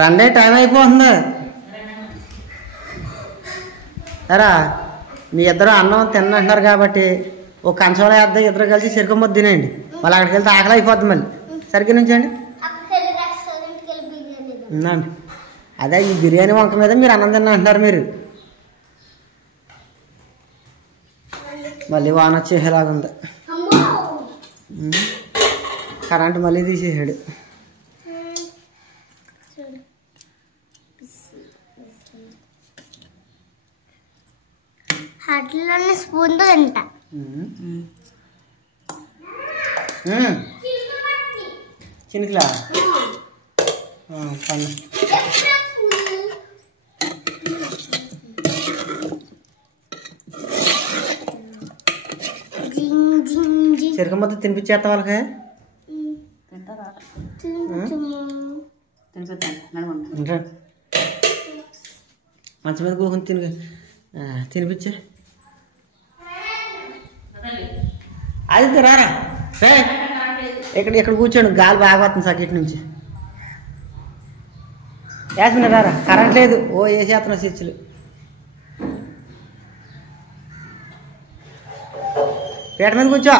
రండే time అయిపోతుంది. అరా మీ ఇద్దరు అన్నం తిన్నంటున్నారు కాబట్టి ఒక కంచంలో వేద్దాం, ఇద్దరు కలిసి చెరుకు తినండి. మళ్ళీ అక్కడికి వెళ్తే ఆకలి అయిపోద్ది. మళ్ళీ సరిగ్గా నుంచండి. అదే ఈ బిర్యానీ వంక మీద మీరు అన్నం తిన్నంటున్నారు. మీరు మళ్ళీ వాన వచ్చేలాగా ఉంది. కరెంట్ మళ్ళీ తీసేసాడు. స్పూన్తో తింటా. చినికిలా పండు చెరుకు మొత్తం తినిపించేస్తా వాళ్ళకి. మంచి మీద కూకుని తినిపించే. అది రారా ఇక్కడ కూర్చోండి. గాలి బాగా వస్తుంది సార్ ఇటు నుంచి. యాస్మిన్ రారా, కరెంట్ లేదు. ఓ వేసేస్తున్నావు స్విచ్లు. పీట మీద కూర్చో.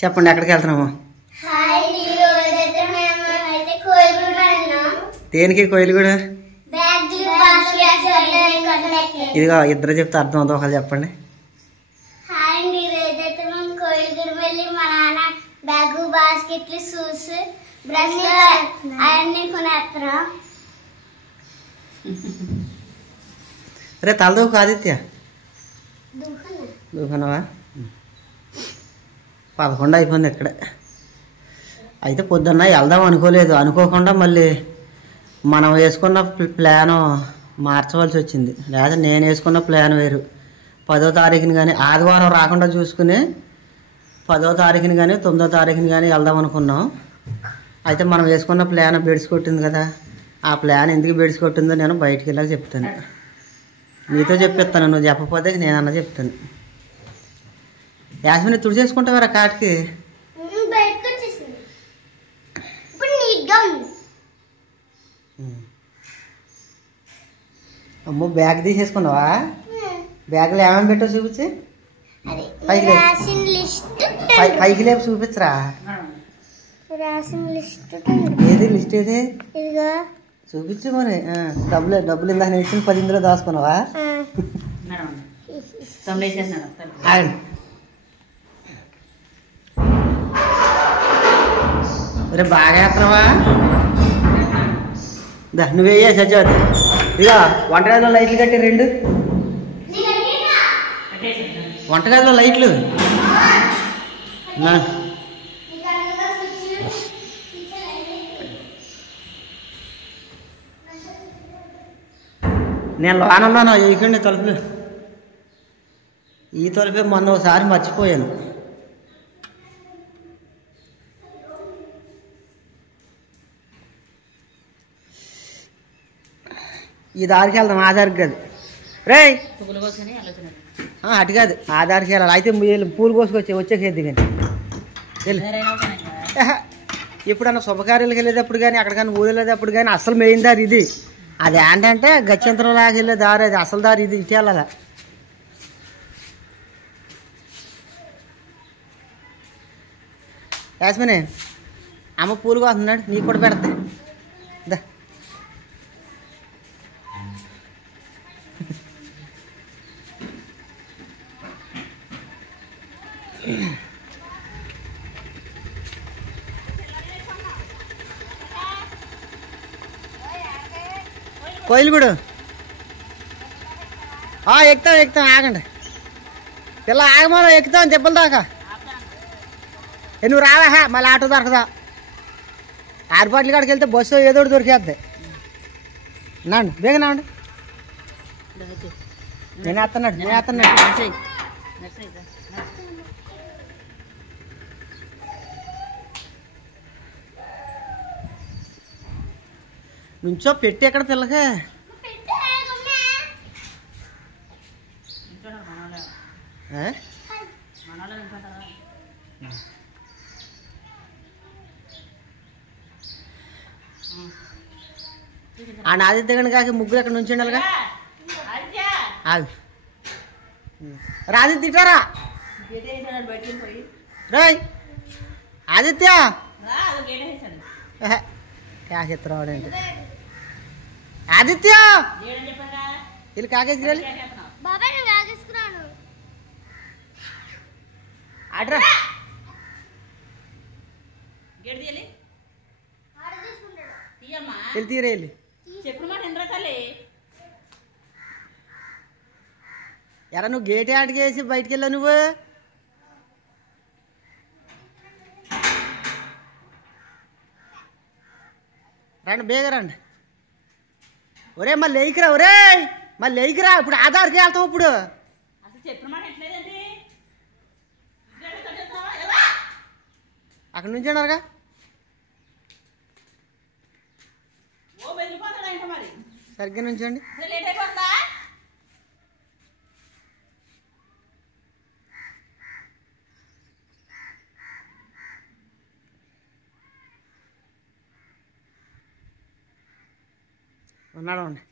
చెప్పండి, ఎక్కడికి వెళ్తున్నాము? దేనికి కోయిలగూడ? ఇదిగో ఇద్దరు చెప్తే అర్థం అవుతుంది. ఒకళ్ళు చెప్పండి. రే తలదూకు ఆదిత్య, దూకున్నావా? 11 అయిపోయింది ఇక్కడే. అయితే పొద్దున్న వెళ్దాం అనుకోలేదు. అనుకోకుండా మళ్ళీ మనం వేసుకున్న ప్లాను మార్చవలసి వచ్చింది. లేదా నేను వేసుకున్న ప్లాన్ వేరు. 10వ తారీఖుని కానీ ఆదివారం రాకుండా చూసుకుని 10వ తారీఖుని కానీ 9వ తారీఖుని కానీ వెళ్దాం అనుకున్నాం. అయితే మనం వేసుకున్న ప్లాన్ బెడిసి కొట్టింది కదా. ఆ ప్లాన్ ఎందుకు బెడిసి కొట్టిందో నేను బయటికి వెళ్ళాక చెప్తాను. నీతో చెప్పిస్తాను, నువ్వు చెప్పకపోతే నేనన్నా చెప్తాను. యాస్మిని తుడిచేసుకుంటావారా కాటికి? అమ్మో, బ్యాగ్ తీసేసుకున్నావా? బ్యాగ్లో ఏమేమి పెట్టావు చూపించి. పైకి లేపు చూపించరా. ఏది లిస్ట్ ఏది చూపించు. మరి డబ్బులు ఇందాక నేను 10 ఇందులో దాచుకున్నావా? రే బాగా వేస్తున్నావా? నువ్వేయ్యా సజ్జవతి. ఇక వంటగదిలో లైట్లు కట్టి 2 వంటగదిలో లైట్లు. నేను లోనన్నాను వేయకండి తలుపులు. ఈ తలుపే మొన్న ఒకసారి మర్చిపోయాను. ఈ దారికి వెళ్దాం. ఆ దారికి కాదు రే, అటు కాదు, ఆ దారికి వెళ్ళాలి. అయితే పూలు కోసుకొచ్చి వచ్చేసేది. కానీ ఎప్పుడన్నా శుభకార్యాలకు వెళ్ళేటప్పుడు కానీ అక్కడ కానీ ఊరు వెళ్ళేటప్పుడు కానీ అసలు మెయిన్ దారి ఇది. అది ఏంటంటే గత్యంతరం లాగా వెళ్ళే దారి. అది అసలు దారి ఇది. ఇటు వెళ్ళాలి. యాస్మిని అమ్మ పూలు కోస్తున్నాడు, నీకు కూడా పెడతా. కోయిలగూడు ఎక్కుతాం ఆగండి. పిల్ల ఆగమో ఎక్కుతాం దెబ్బలు దాకా. నువ్వు రావా, మళ్ళీ ఆటో దొరకదా. ఆరుపాట్ల కాడికి వెళ్తే బస్సు ఏదో దొరికేద్ది. నాండి బేగ నాండి. నేను వేస్తున్నాడు నుంచో పెట్టి ఎక్కడ పిల్లకే ఆ నాది దిగండి కాకి ముగ్గురు ఎక్కడ నుంచి ఉండాలిగా ఆగు రాది తిట్టారా రాయ్ ఆదిత్య కాకెత్తరావాడండి ఆదిత్య వీళ్ళు కాకేసి ఆడ్రా వెళ్ళి తీరే వెళ్ళి ఎరా నువ్వు గేట్ ఆడికేసి బయటికి వెళ్ళావు నువ్వు రండి బేగ రండి ఒరే మళ్ళీ లేయికిరా ఒరే మళ్ళీ లేయికిరా ఇప్పుడు ఆధార్కి వెళ్తావు ఇప్పుడు అక్కడ నుంచి అన్నారుగా సరిగ్గా నుంచండి ఉన్నాడు అండి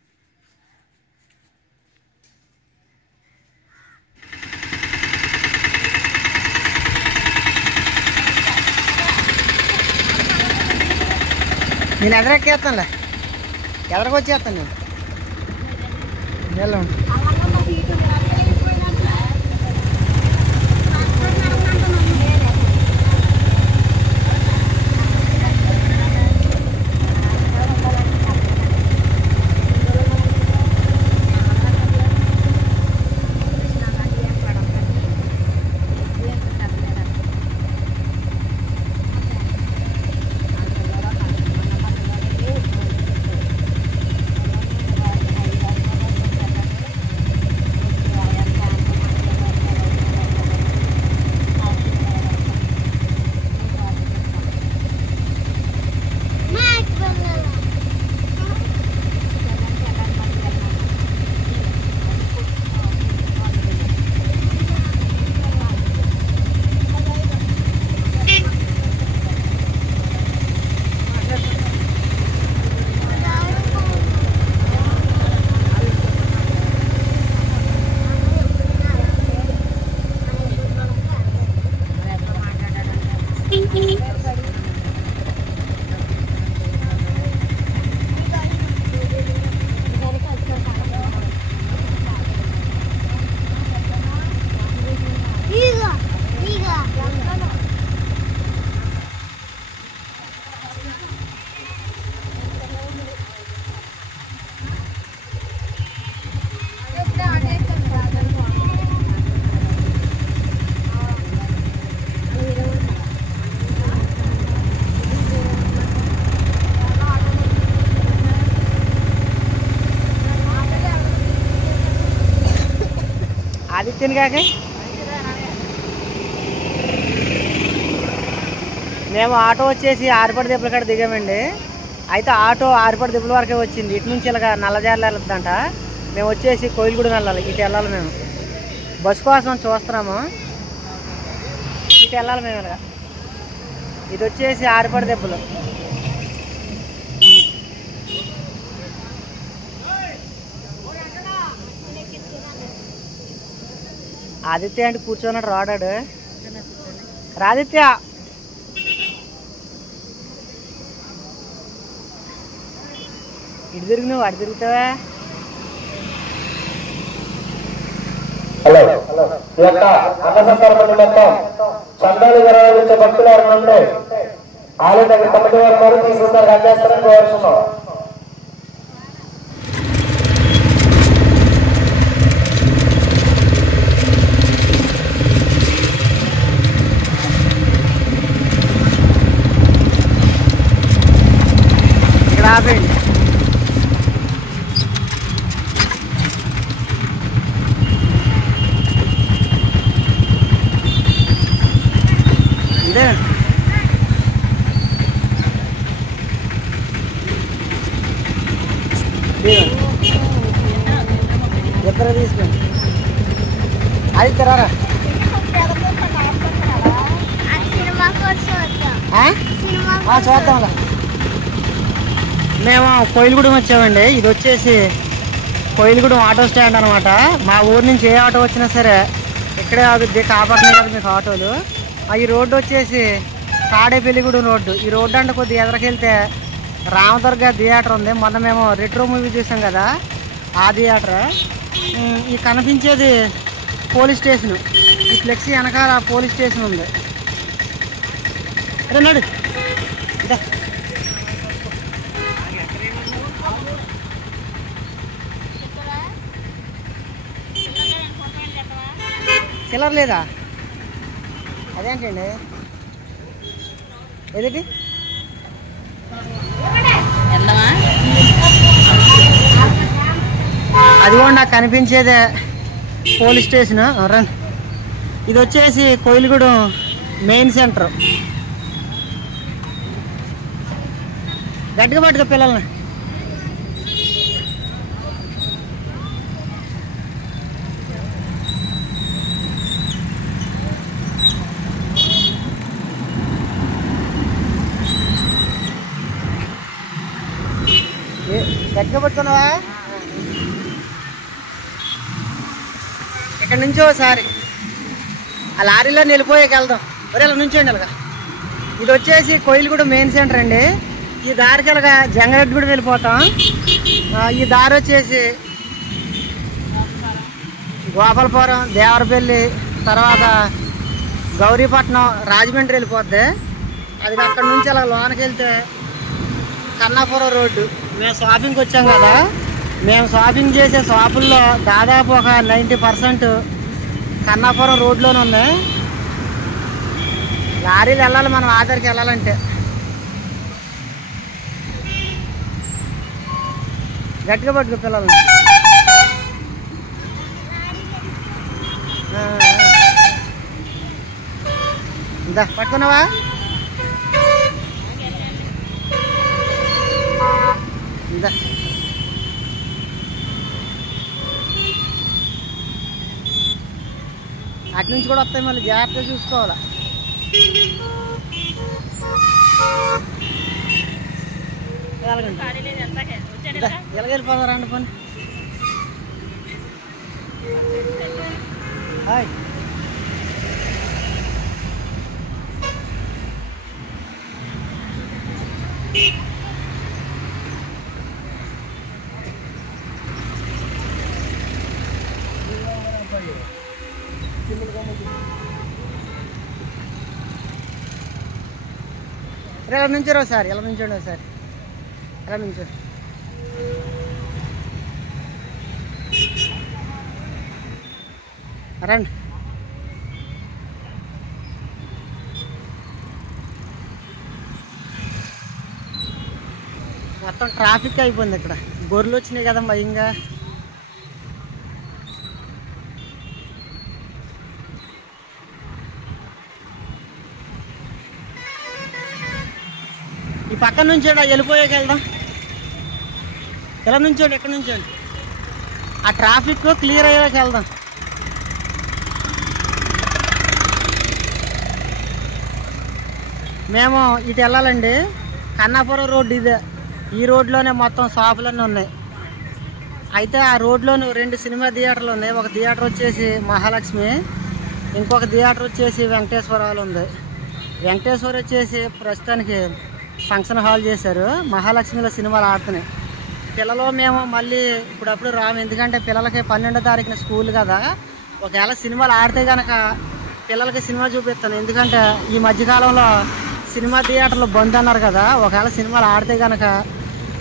నేను ఎదరెక్కేస్తానులే ఎదరకొచ్చేస్తాను నేను వెళ్ళండి ఆదిత్యని కాక మేము ఆటో వచ్చేసి ఆరిపడి దెబ్బల కాడ దిగామండి. అయితే ఆటో ఆరిపడి దెబ్బల వరకే వచ్చింది. ఇటు నుంచి ఇలాగ నల్లజార్లు వెళ్తుందంట. మేము వచ్చేసి కోయిలగూడెం వెళ్ళాలి. ఇటు వెళ్ళాలి. మేము బస్సు కోసం చూస్తున్నాము. ఇటు వెళ్ళాలి మేము. ఇలాగ ఇది వచ్చేసి ఆరిపడి దెబ్బలు. ఆదిత్య అంటే కూర్చోన్నాడు రాడాడు. రాదిత్య ఇటు తిరుగు, నువ్వు అటు తిరుగుతావా? హలో ఈ యొక్క అన్నసందర్భం మొత్తం చందాలు విరాళించే భక్తులు ఎవరు ఉండే ఆలయ దగ్గర కమిటీ వారు తీసుకుంటారు. రాజేస్తారని కోరుతున్నాం. ఇక్కడ ఆపేయండి. ఇద్దరు తీసుకోండి. అది తిరారా చూద్దాంలా. మేము కోయిలగూడెం వచ్చామండి. ఇది వచ్చేసి కోయిలగూడెం ఆటో స్టాండ్ అనమాట. మా ఊరు నుంచి ఏ ఆటో వచ్చినా సరే ఇక్కడే ఆగుద్ది, కాపాడుతున్నాయి కదా మీకు ఆటోలు. ఈ రోడ్డు వచ్చేసి తాడేపల్లిగూడెం రోడ్డు. ఈ రోడ్డు అంటే కొద్దిగా ఎదరికెళ్తే రామదుర్గ థియేటర్ ఉంది. మొన్న మేము రెట్రో మూవీ చూసాం కదా, ఆ థియేటర్. ఈ కనిపించేది పోలీస్ స్టేషన్. ఈ ఫ్లెక్సీ వెనకాల పోలీస్ స్టేషన్ ఉంది. నడు చిల్లర లేదా? అదేంటండి ఏది అది కూడా నాకు కనిపించేదే పోలీస్ స్టేషన్. రన్. ఇది వచ్చేసి కోయిలగూడెం మెయిన్ సెంటర్. గట్టిగా పట్టుకో పిల్లల్ని. గట్టిగా పట్టుకున్నావా? ఇక్కడ నుంచి ఒకసారి ఆ లారీలో నిలిపోయాక వెళ్దాం. మరి ఇలా నుంచోండి అలాగా. ఇది వచ్చేసి కోయిలగూడెం మెయిన్ సెంటర్ అండి. ఈ దారికి అలాగా జంగారెడ్డిగూడెం వెళ్ళిపోతాం. ఈ దారి వచ్చేసి గోపాలపురం, దేవరపల్లి, తర్వాత గౌరీపట్నం, రాజమండ్రి వెళ్ళిపోద్ది. అది అక్కడ నుంచి అలా లోనకి వెళ్తే కన్నాపురం రోడ్డు. మేము షాపింగ్కి వచ్చాం కదా, మేము షాపింగ్ చేసే షాపుల్లో దాదాపు ఒక 90% కన్నాపురం రోడ్లోనే ఉన్నాయి. లారీలు వెళ్ళాలి మనం ఆధార్కి వెళ్ళాలంటే. గట్టిగా పట్టుకో పిల్లల్ని. ఇందా పట్టుకున్నావా? ఇందా అటు నుంచి కూడా వస్తాయి, మళ్ళీ జాగ్రత్తగా చూసుకోవాలా. ఎలాగెళ్ళిపోతారా అండి పని? హాయ్ ఇలా నుంచారు ఒకసారి, ఇలా నుంచోండి ఒకసారి, ఇలా నుంచోండి. రండి. మొత్తం ట్రాఫిక్ అయిపోయింది ఇక్కడ. గొర్రెలు వచ్చినాయి కదమ్మా. ఇంకా ఈ పక్కన నుంచోండి, వెళ్ళిపోయాక వెళ్దాం. ఇలా నుంచోండి, ఎక్కడ నుంచోండి. ఆ ట్రాఫిక్ క్లియర్ అయ్యాక వెళ్దాం. మేము ఇటు వెళ్ళాలండి. కన్నాపురం రోడ్డు ఇదే. ఈ రోడ్లోనే మొత్తం షాపులన్నీ ఉన్నాయి. అయితే ఆ రోడ్లోనే 2 సినిమా థియేటర్లు ఉన్నాయి. ఒక థియేటర్ వచ్చేసి మహాలక్ష్మి, ఇంకొక థియేటర్ వచ్చేసి వెంకటేశ్వరాలు ఉంది. వెంకటేశ్వర వచ్చేసి ప్రస్తుతానికి ఫంక్షన్ హాల్ చేశారు. మహాలక్ష్మిలో సినిమాలు ఆడుతున్నాయి. పిల్లలు మేము మళ్ళీ ఇప్పుడప్పుడు రాము, ఎందుకంటే పిల్లలకి 12వ తారీఖున స్కూల్ కదా. ఒకవేళ సినిమాలు ఆడితే కనుక పిల్లలకి సినిమా చూపిస్తాను, ఎందుకంటే ఈ మధ్యకాలంలో సినిమా థియేటర్లు బంద్ అన్నారు కదా. ఒకవేళ సినిమాలు ఆడితే కనుక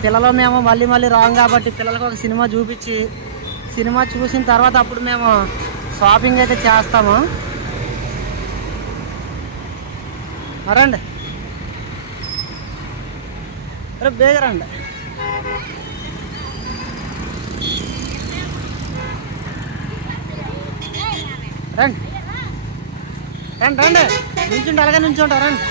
పిల్లలు మేము మళ్ళీ రాము. కాబట్టి పిల్లలకు ఒక సినిమా చూపించి, సినిమా చూసిన తర్వాత అప్పుడు మేము షాపింగ్ అయితే చేస్తాము. రండి, రేపు బేగ రండి. రండి రండి రండి, నుంచుండి, అలాగే నుంచుంటా. రండి.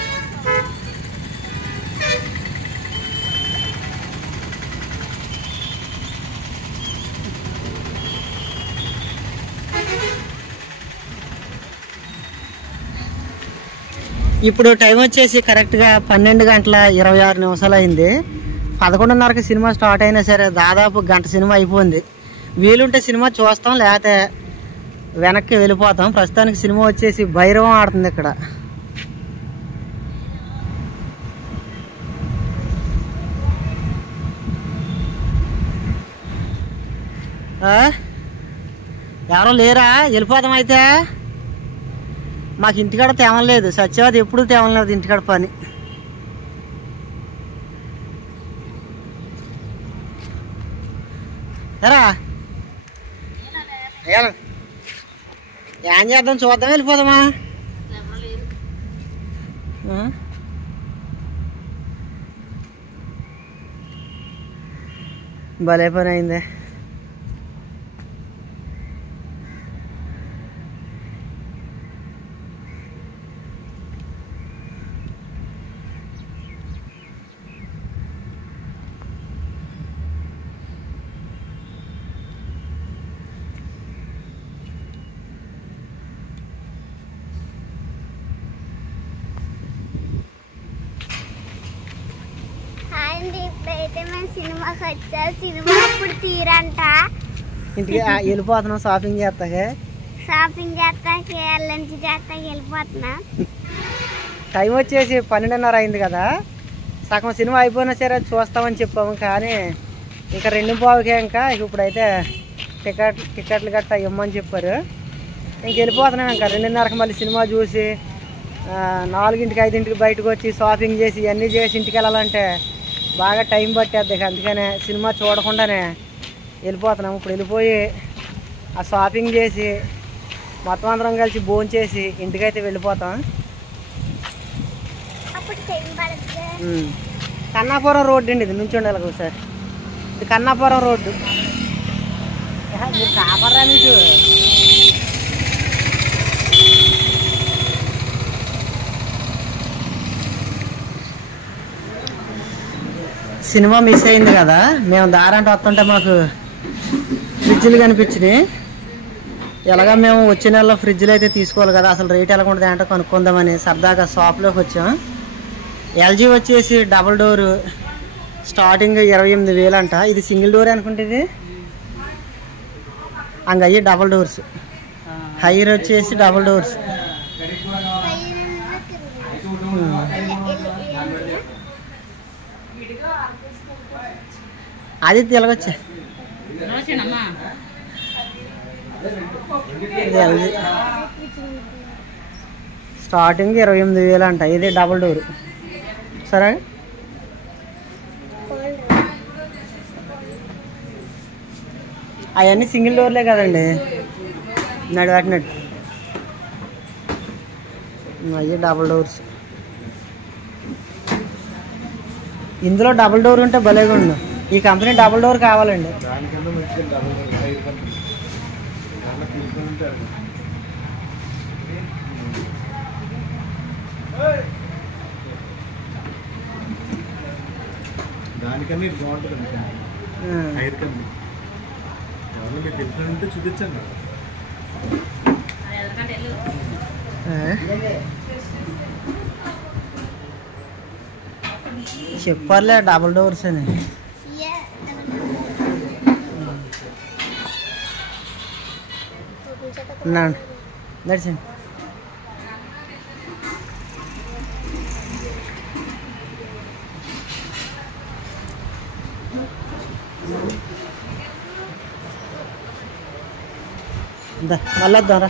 ఇప్పుడు టైం వచ్చేసి కరెక్ట్గా 12:26 అయింది. 11:30కి సినిమా స్టార్ట్ అయినా సరే దాదాపు గంట సినిమా అయిపోయింది. వీలుంటే సినిమా చూస్తాం, లేకపోతే వెనక్కి వెళ్ళిపోతాం. ప్రస్తుతానికి సినిమా వచ్చేసి భైరవం ఆడుతుంది ఇక్కడ. ఎవరో లేరా? వెళ్ళిపోతాం అయితే. మాకు ఇంటికాడ తేమలేదు, సత్యవతి ఎప్పుడూ తేమలేదు ఇంటికాడ పని. ఎరా ఏం చేద్దాం, చూద్దాం, వెళ్ళిపోదామా? భలే పని అయిందే. ఇప్పుడైతే మేము సినిమాకి వచ్చా. సినిమా అప్పుడు తీరంట. ఇంటికి వెళ్ళిపోతున్నాం, షాపింగ్ చేస్తాకే. షాపింగ్ చేస్తాకే, లంచ్ చేస్తాకే వెళ్ళిపోతున్నా. టైం వచ్చేసి 12:30 అయింది కదా. సగం సినిమా అయిపోయినా సరే చూస్తామని చెప్పాము, కానీ ఇంకా 2:15కే ఇంకా ఇప్పుడైతే టికెట్లు గట్టా ఇవ్వమని చెప్పారు. ఇంక వెళ్ళిపోతున్నాం. ఇంకా 2:30కి మళ్ళీ సినిమా చూసి 4కి 5కి బయటకు వచ్చి షాపింగ్ చేసి ఇవన్నీ చేసి ఇంటికి వెళ్ళాలంటే బాగా టైం పట్టేద్ది. అందుకనే సినిమా చూడకుండానే వెళ్ళిపోతున్నాం. ఇప్పుడు వెళ్ళిపోయి ఆ షాపింగ్ చేసి మొత్తం అందరం కలిసి భోజనం చేసి ఇంటికైతే వెళ్ళిపోతాం. కన్నాపురం రోడ్డు అండి, ఇది నుంచి ఉండాలి ఒకసారి. ఇది కన్నాపురం రోడ్డు. మీరు కాపర్రా మీకు? సినిమా మిస్ అయింది కదా. మేము దారంటే వస్తుంటే మాకు ఫ్రిడ్జ్లు కనిపించినాయి. ఎలాగా మేము వచ్చే నెలలో ఫ్రిడ్జ్లు అయితే తీసుకోవాలి కదా, అసలు రేట్ ఎలా ఉంటుంది అంటే కనుక్కుందామని సరదాగా షాప్లోకి వచ్చాం. ఎల్జీ వచ్చేసి డబుల్ డోరు స్టార్టింగ్ 28,000 అంట. ఇది సింగిల్ డోర్ అనుకుంటే, ఇది అంగయ్యి డబుల్ డోర్స్. హైర్ వచ్చేసి డబుల్ డోర్స్. అది తెలగొచ్చా. ఇది ఎల్జీ స్టార్టింగ్ 28,000 అంట. ఇది డబుల్ డోర్. సరే, అవన్నీ సింగిల్ డోర్లే కదండి, నడివాటినట్టు. అవి డబుల్ డోర్స్. ఇందులో డబుల్ డోర్ ఉంటే భలేగా ఉండు. ఈ కంపెనీ డబుల్ డోర్ కావాలండి. దానికన్నా ఇది బాగుంటుంది. హైర్ కంపెనీ ఎవరో మీకు తెలిసినట్టు చూపించండి. చెప్పర్లే డబుల్ డోర్స్ అని. నడిచండి. మళ్ళీ వద్దాంరా.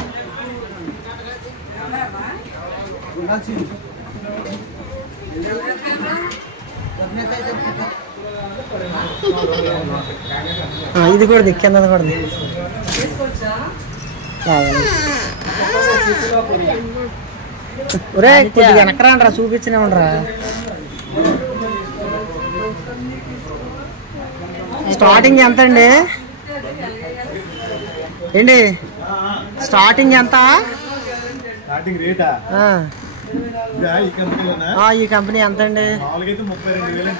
ఇది కూడా దిక్కింది కూడా. ఒరే కొద్దిగా వెనకరాండ్రా, చూపించనే ఉండరా. స్టార్టింగ్ ఎంత అండి? ఏంటి స్టార్టింగ్ ఎంత? స్టార్టింగ్ రేటా? ఈ కంపెనీ ఎంత అండి? 32,000.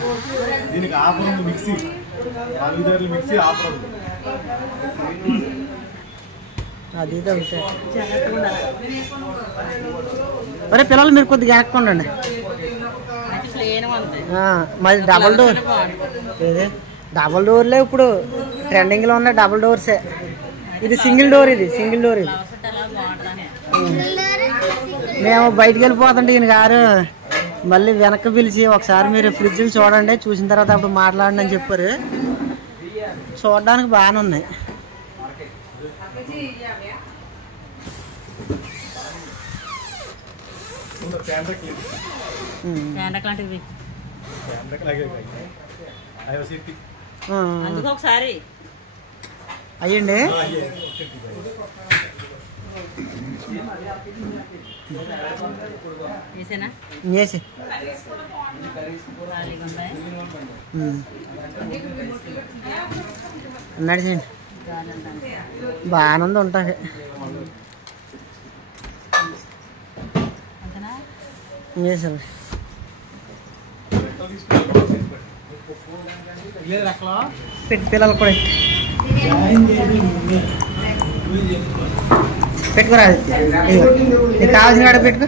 దీనికి ఆఫర్ ఉంది, మిక్సీ 4 మిక్సీ ఆఫర్ ఉంది. అది ఒకటే. ఒరే పిల్లలు మీరు కొద్దిగా ఎక్కండి. మరి డబల్ డోర్ ఏది డబల్ డోర్లే ఇప్పుడు ట్రెండింగ్లో ఉన్నాయి. డబల్ డోర్సే. ఇది సింగిల్ డోర్. ఇది మేము బయటికి వెళ్ళిపోతుంటే ఈయన గారు మళ్ళీ వెనక్కి పిలిచి ఒకసారి మీరు ఫ్రిడ్జ్లు చూడండి, చూసిన తర్వాత అప్పుడు మాట్లాడండి అని చెప్పారు. చూడడానికి బాగానే ఉన్నాయి. ఒకసారి అయ్యండి. వేసి నడిచండి. బాగానంది ఉంటుంది. వేసారు పెట్టి పిల్లలు కూడా పెట్టుకురా. నీకు కావాల్సిన కాడ పెట్టుకో.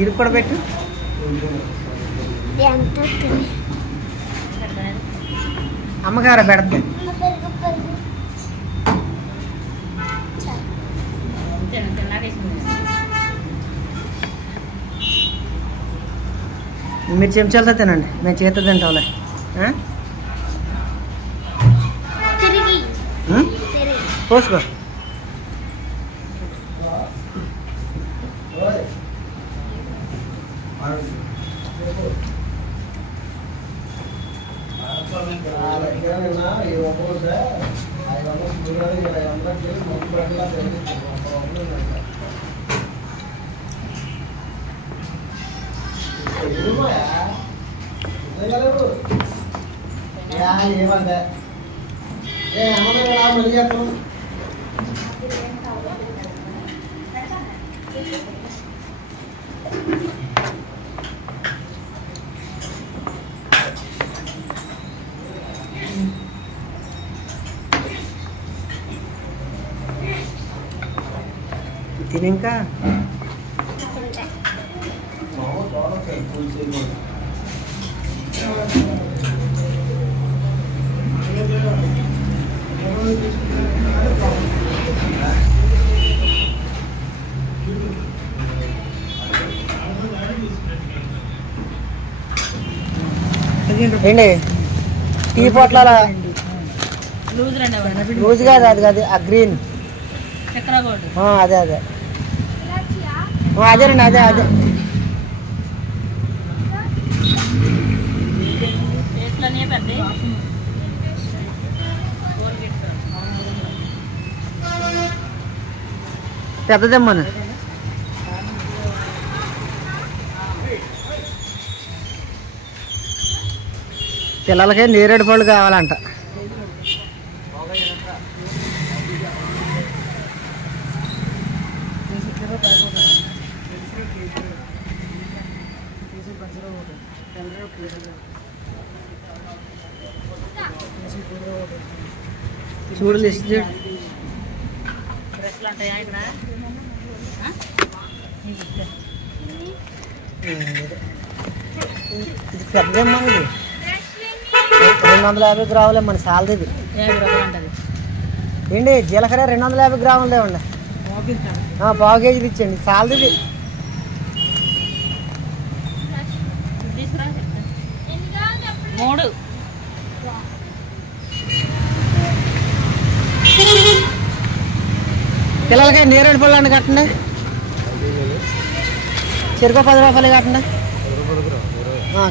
ఇది కూడా పెట్టు. అమ్మగారు పెడతా. మీరు చెంచాలతో తినండి, మేము చేత తింటాంలే. పోసుకో. తిని ఇంకా ఏంటి టీ పొట్లాల లూజ్ కాదు, అది కాదు ఆ గ్రీన్. అదే అదే అదేనండి, అదే అదే. పెద్దదమ్మను పిల్లలకే నేరేడు పళ్ళు కావాలంట. చూడు లిస్ట్ చూడు. ఇది పెద్దదమ్మా. ఇది 250 గ్రాములే మన సాలది. ఇది ఏంటి జీలకర్ర 250 గ్రాములదే ఉండే. పావు కేజీది ఇచ్చండి, సాలది. పిల్లలకి నేరేడు పళ్ళు అండి కట్టండి. చెరుకు 10 రూపాయలు కట్టండి.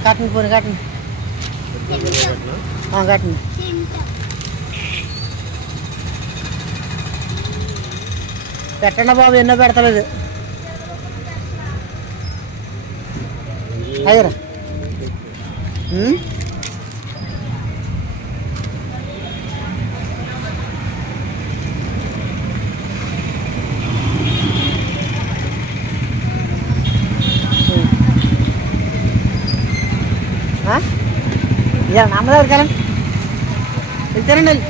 కట్టండి పోనీ కట్టండి కట్టండి. పెట్టండి బాబు, ఎన్నో పెడతలేదు. హైరా ఇక నమ్మదారు కదా వెళ్తారండి వెళ్ళి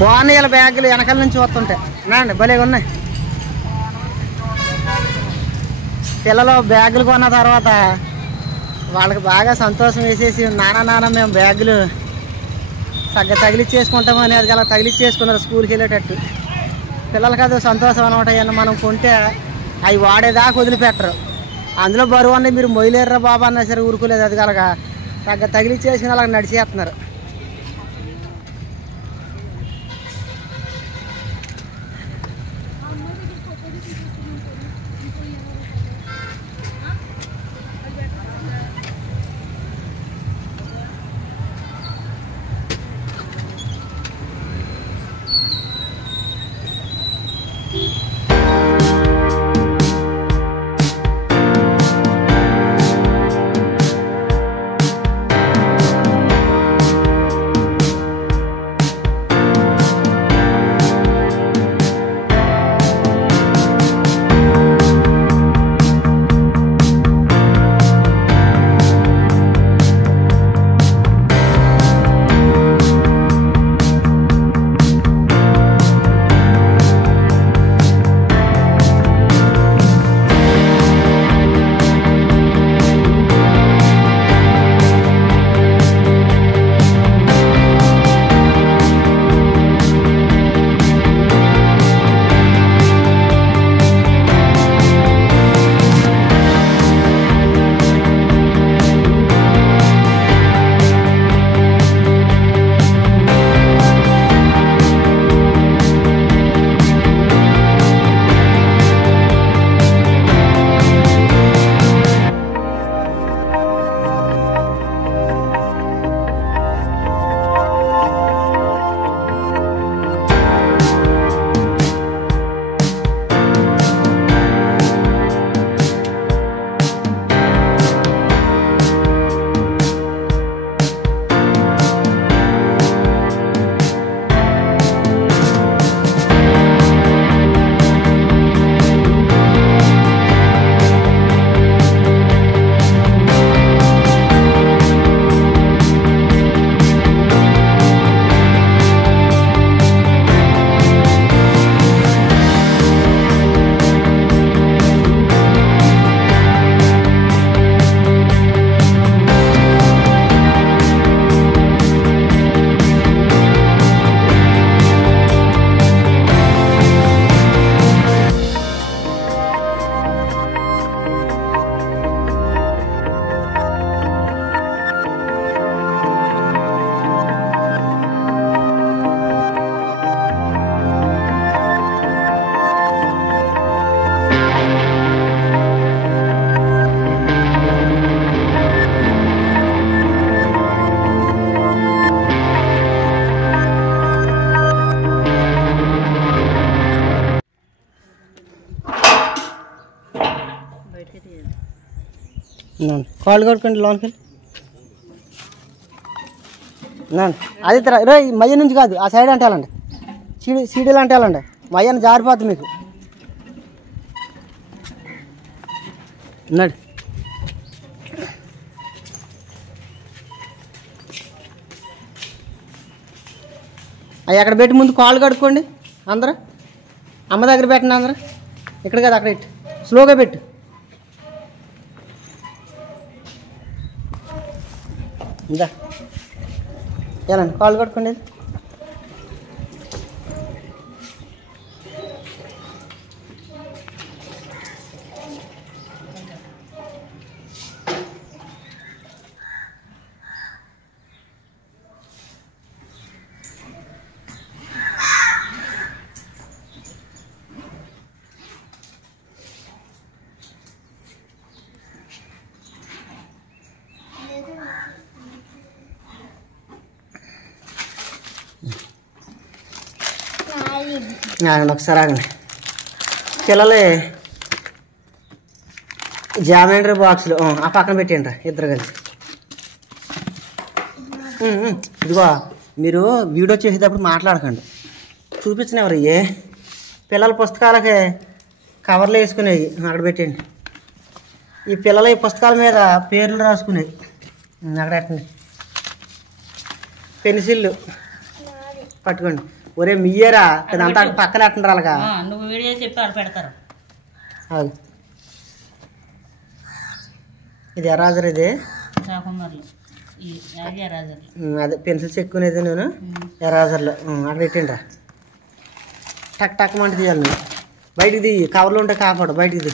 బాగున్నాయి ఇలా బ్యాగులు వెనకాల నుంచి వస్తుంటాయి అండి భలేగా ఉన్నాయి. పిల్లలు బ్యాగులు కొన్న తర్వాత వాళ్ళకి బాగా సంతోషం వేసేసి నాన్న మేము బ్యాగులు తగిలిచ్చేసుకుంటాము అనేది అలా తగిలిచ్చేసుకున్నారు స్కూల్కి వెళ్ళేటట్టు. పిల్లలకి అది సంతోషం అనమాట. ఏమన్నా మనం కొంటే అవి వాడేదాకా వదిలిపెట్టరు. అందులో బరువు అన్నీ మీరు మొయ్యలేరురా బాబా అన్నా సరే ఊరుకోలేదు. అది కలగా తగిలిచ్చేసుకుని అలాగ నడిచేస్తున్నారు. కాళ్ళు కొట్టుకోండి లోనికి వెళ్ళి అది రే మయ్య నుంచి కాదు ఆ సైడ్ అంటే వెళ్ళండి. సీడీలు అంటే వెళ్ళండి. మయ్యని జారిపోద్ది మీకు. నడు అవి అక్కడ పెట్టి ముందు కాళ్ళు కడుక్కోండి అందరూ. అమ్మ దగ్గర పెట్టండి అందరూ. ఇక్కడ కదా అక్కడ పెట్టు. స్లోగా పెట్టు. ఇందా వెళ్ళండి కాళ్ళు కట్టుకోండి. ఆగండి ఒకసారి ఆగండి. పిల్లలే జామెంట్రీ బాక్సులు ఆ పక్కన పెట్టేయండి ఇద్దరు కలిసి. ఇదిగో మీరు వీడియో చేసేటప్పుడు మాట్లాడకండి, చూపించినవారు ఏ పిల్లల పుస్తకాలకి కవర్లు వేసుకునేవి అక్కడ పెట్టండి. ఈ పిల్లల ఈ పుస్తకాల మీద పేర్లు రాసుకునేవి అక్కడ పెట్టండి. పెన్సిళ్ళు పట్టుకోండి. ఒరే మీయరా ఇదంతా పక్కన ఎట్టండి అలాగా. నువ్వు వీడియో చెప్పి వాళ్ళు పెడతారు. ఇది ఎరాజర్, ఇది చాకుమార్లు అదే పెన్సిల్స్ ఎక్కువనేది నేను ఎరాజర్లో అక్కడ పెట్టండి. టక్ టక్ మంట తీయాలి. నువ్వు బయటికి తీయి, కవర్లు ఉంటే కాపాడు. బయటికి తీ,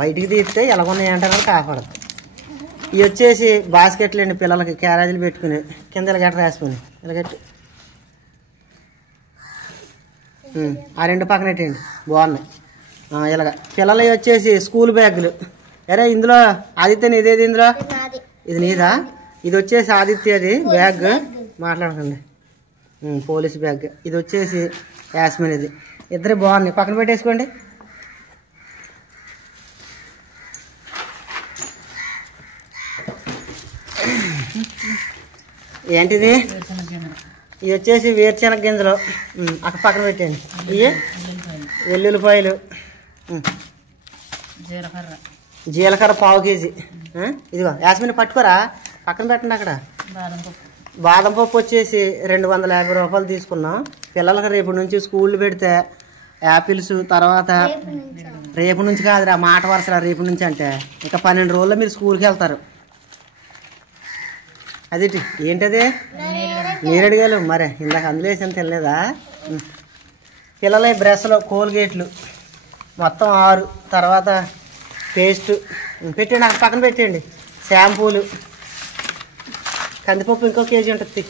బయటికి తీస్తే ఎలాగొన్నాయి అంటారు కాపాడదు. ఇవి వచ్చేసి బాస్కెట్లు అండి, పిల్లలకి క్యారేజీలు పెట్టుకుని కింద ఇలా గట్ట రాసుకుని ఇలా గట్టి ఆ రెండు పక్కన పెట్టండి, బాగున్నాయి. ఇలాగ పిల్లలవి వచ్చేసి స్కూల్ బ్యాగులు. అరే ఇందులో ఆదిత్య నీదేది? ఇందులో ఇది నీదా? ఇది వచ్చేసి ఆదిత్యది బ్యాగ్, మాట్లాడకండి. Police bag. ఇది వచ్చేసి యాస్మిన్. ఇది ఇద్దరు బాగున్నాయి, పక్కన పెట్టేసుకోండి. ఏంటిది? ఇది వచ్చేసి వేరుశెనగ గింజలు అక్కడ పక్కన పెట్టండి. ఇవి వెల్లుల్లిపాయలు, జీలకర్ర పావు కేజీ. ఇదిగో యాస్మిన్ పట్టుకోరా, పక్కన పెట్టండి. అక్కడ బాదం పప్పు వచ్చేసి 250 రూపాయలు తీసుకున్నాం. పిల్లలకి రేపు నుంచి స్కూళ్ళు పెడితే యాపిల్స్, తర్వాత రేపు నుంచి కాదురా, మాట వరుసరా రేపు నుంచి అంటే ఇంకా 12 రోజుల్లో మీరు స్కూల్కి వెళ్తారు. అది ఏంటది? నేరడిగాలు. మరే ఇందాక అందులో వేసాను తినలేదా? పిల్లల బ్రష్లు, కోల్గేట్లు మొత్తం 6, తర్వాత పేస్ట్ పెట్టండి అక్కడ పక్కన పెట్టండి. షాంపూలు, కందిపప్పు ఇంకో కేజీ ఉంటుంది.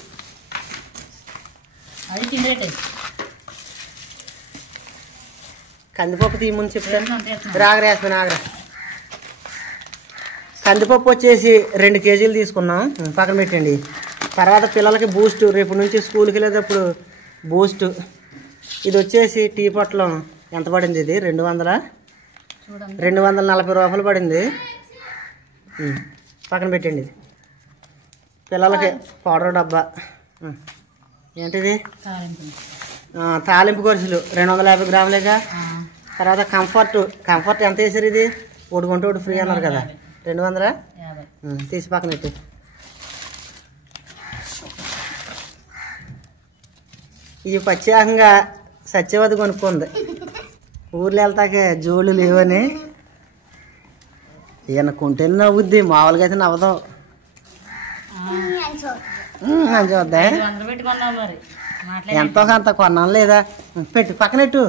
కందిపప్పు తీయమని చెప్తాను. ఆగరా వేసుకుని ఆగరా. కందిపప్పు వచ్చేసి 2 కేజీలు తీసుకున్నాం, పక్కన పెట్టండి. తర్వాత పిల్లలకి బూస్ట్, రేపు నుంచి స్కూల్కి వెళ్ళేటప్పుడు బూస్ట్. ఇది వచ్చేసి టీ పొట్లం ఎంత పడింది? ఇది 240 రూపాయలు పడింది, పక్కన పెట్టండి. ఇది పిల్లలకి పౌడర్ డబ్బా. ఏంటిది? తాలింపు గొలుసులు 250 గ్రాములేగా. తర్వాత కంఫర్ట్ ఎంత వేసారు? ఇది ఒకటి కొంటే ఒకటి ఫ్రీ అన్నారు కదా, 200. తీసి పక్కన పెట్టి. ఇది ప్రత్యేకంగా సత్యవతి కొనుక్కుంది, ఊర్లో వెళ్తాకే జోళ్ళు లేవని. ఈయన కొంటేనే నవ్వుద్ది, మామూలుగా అయితే నవ్వదు. చూద్దా ఎంతో అంత కొన్నాను లేదా? పెట్టు పక్కనెట్టు,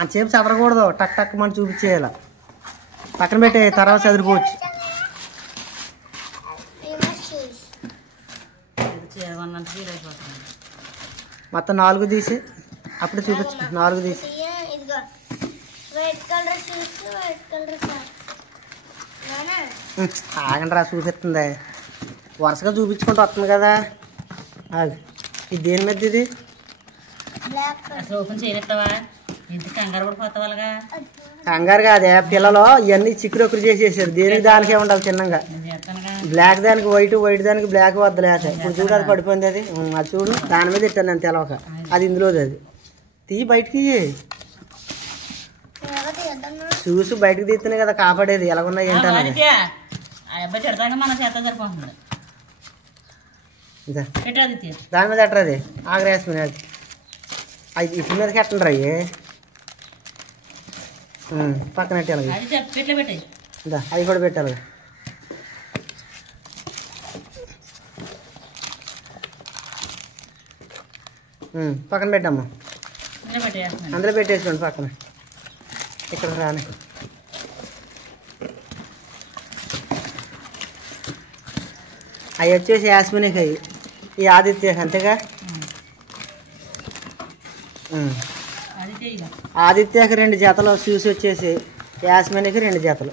అంతసేపు చదవకూడదు, టక్ టక్ మనం చూపించేయాల. పక్కన పెట్టి తర్వాత చదివిపోవచ్చు. మొత్తం 4 తీసి అప్పుడు చూపించు. 4 తీసి ఆగండి రా, చూపిస్తుంది. వరుసగా చూపించుకుంటూ వస్తుంది కదా. ఇది దేని మీద? ఇది ఓపెన్ చేయలేస్తావా? ఇంత కంగారు పడిపోతావాళ్ళగా. కంగారు కాదే, పిల్లలు ఇవన్నీ చిక్కురొక్కరు చేసేసారు. దేనికి దానికే ఉండాలి చిన్నగా. బ్లాక్ దానికి వైట్, వైట్ దానికి బ్లాక్ వద్దలేక. ఇప్పుడు చూడు అది పడిపోయింది. అది అది చూడు, దాని మీద ఇట్టాను నేను తెలవక. అది ఇందులోది. అది తీయి బయటికి, చూసి బయటకు తీస్తేనే కదా కాపాడేది. ఎలాగున్నాయి ఏంటన్నది. దాని మీద ఎట్టరాది, ఆగరేసుకుని. అది ఇటు మీదకి ఎట్టండి అయ్యి, పక్కన పెట్టాలి. అవి కూడా పెట్టాలి. పక్కన పెట్టమ్మా, అందులో పెట్టేసుకోండి పక్కన. ఇక్కడ రాని అవి వచ్చేసి యాస్మినికి, అవి ఈ ఆదిత్య అంతేగా. ఆదిత్యకి 2 జతలు షూస్ వచ్చేసి, యాస్మిన్కి 2 జతలు.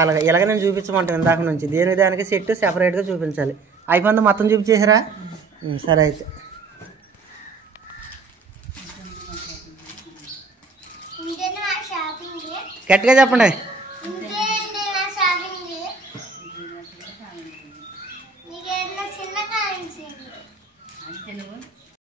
అలాగే ఇలాగ నేను చూపించమంటాను ఇందాక నుంచి దానికి సెట్ సెపరేట్గా చూపించాలి. అయిపోయింది మొత్తం చూపించేసారా? సరే అయితే గట్టిగా చెప్పండి.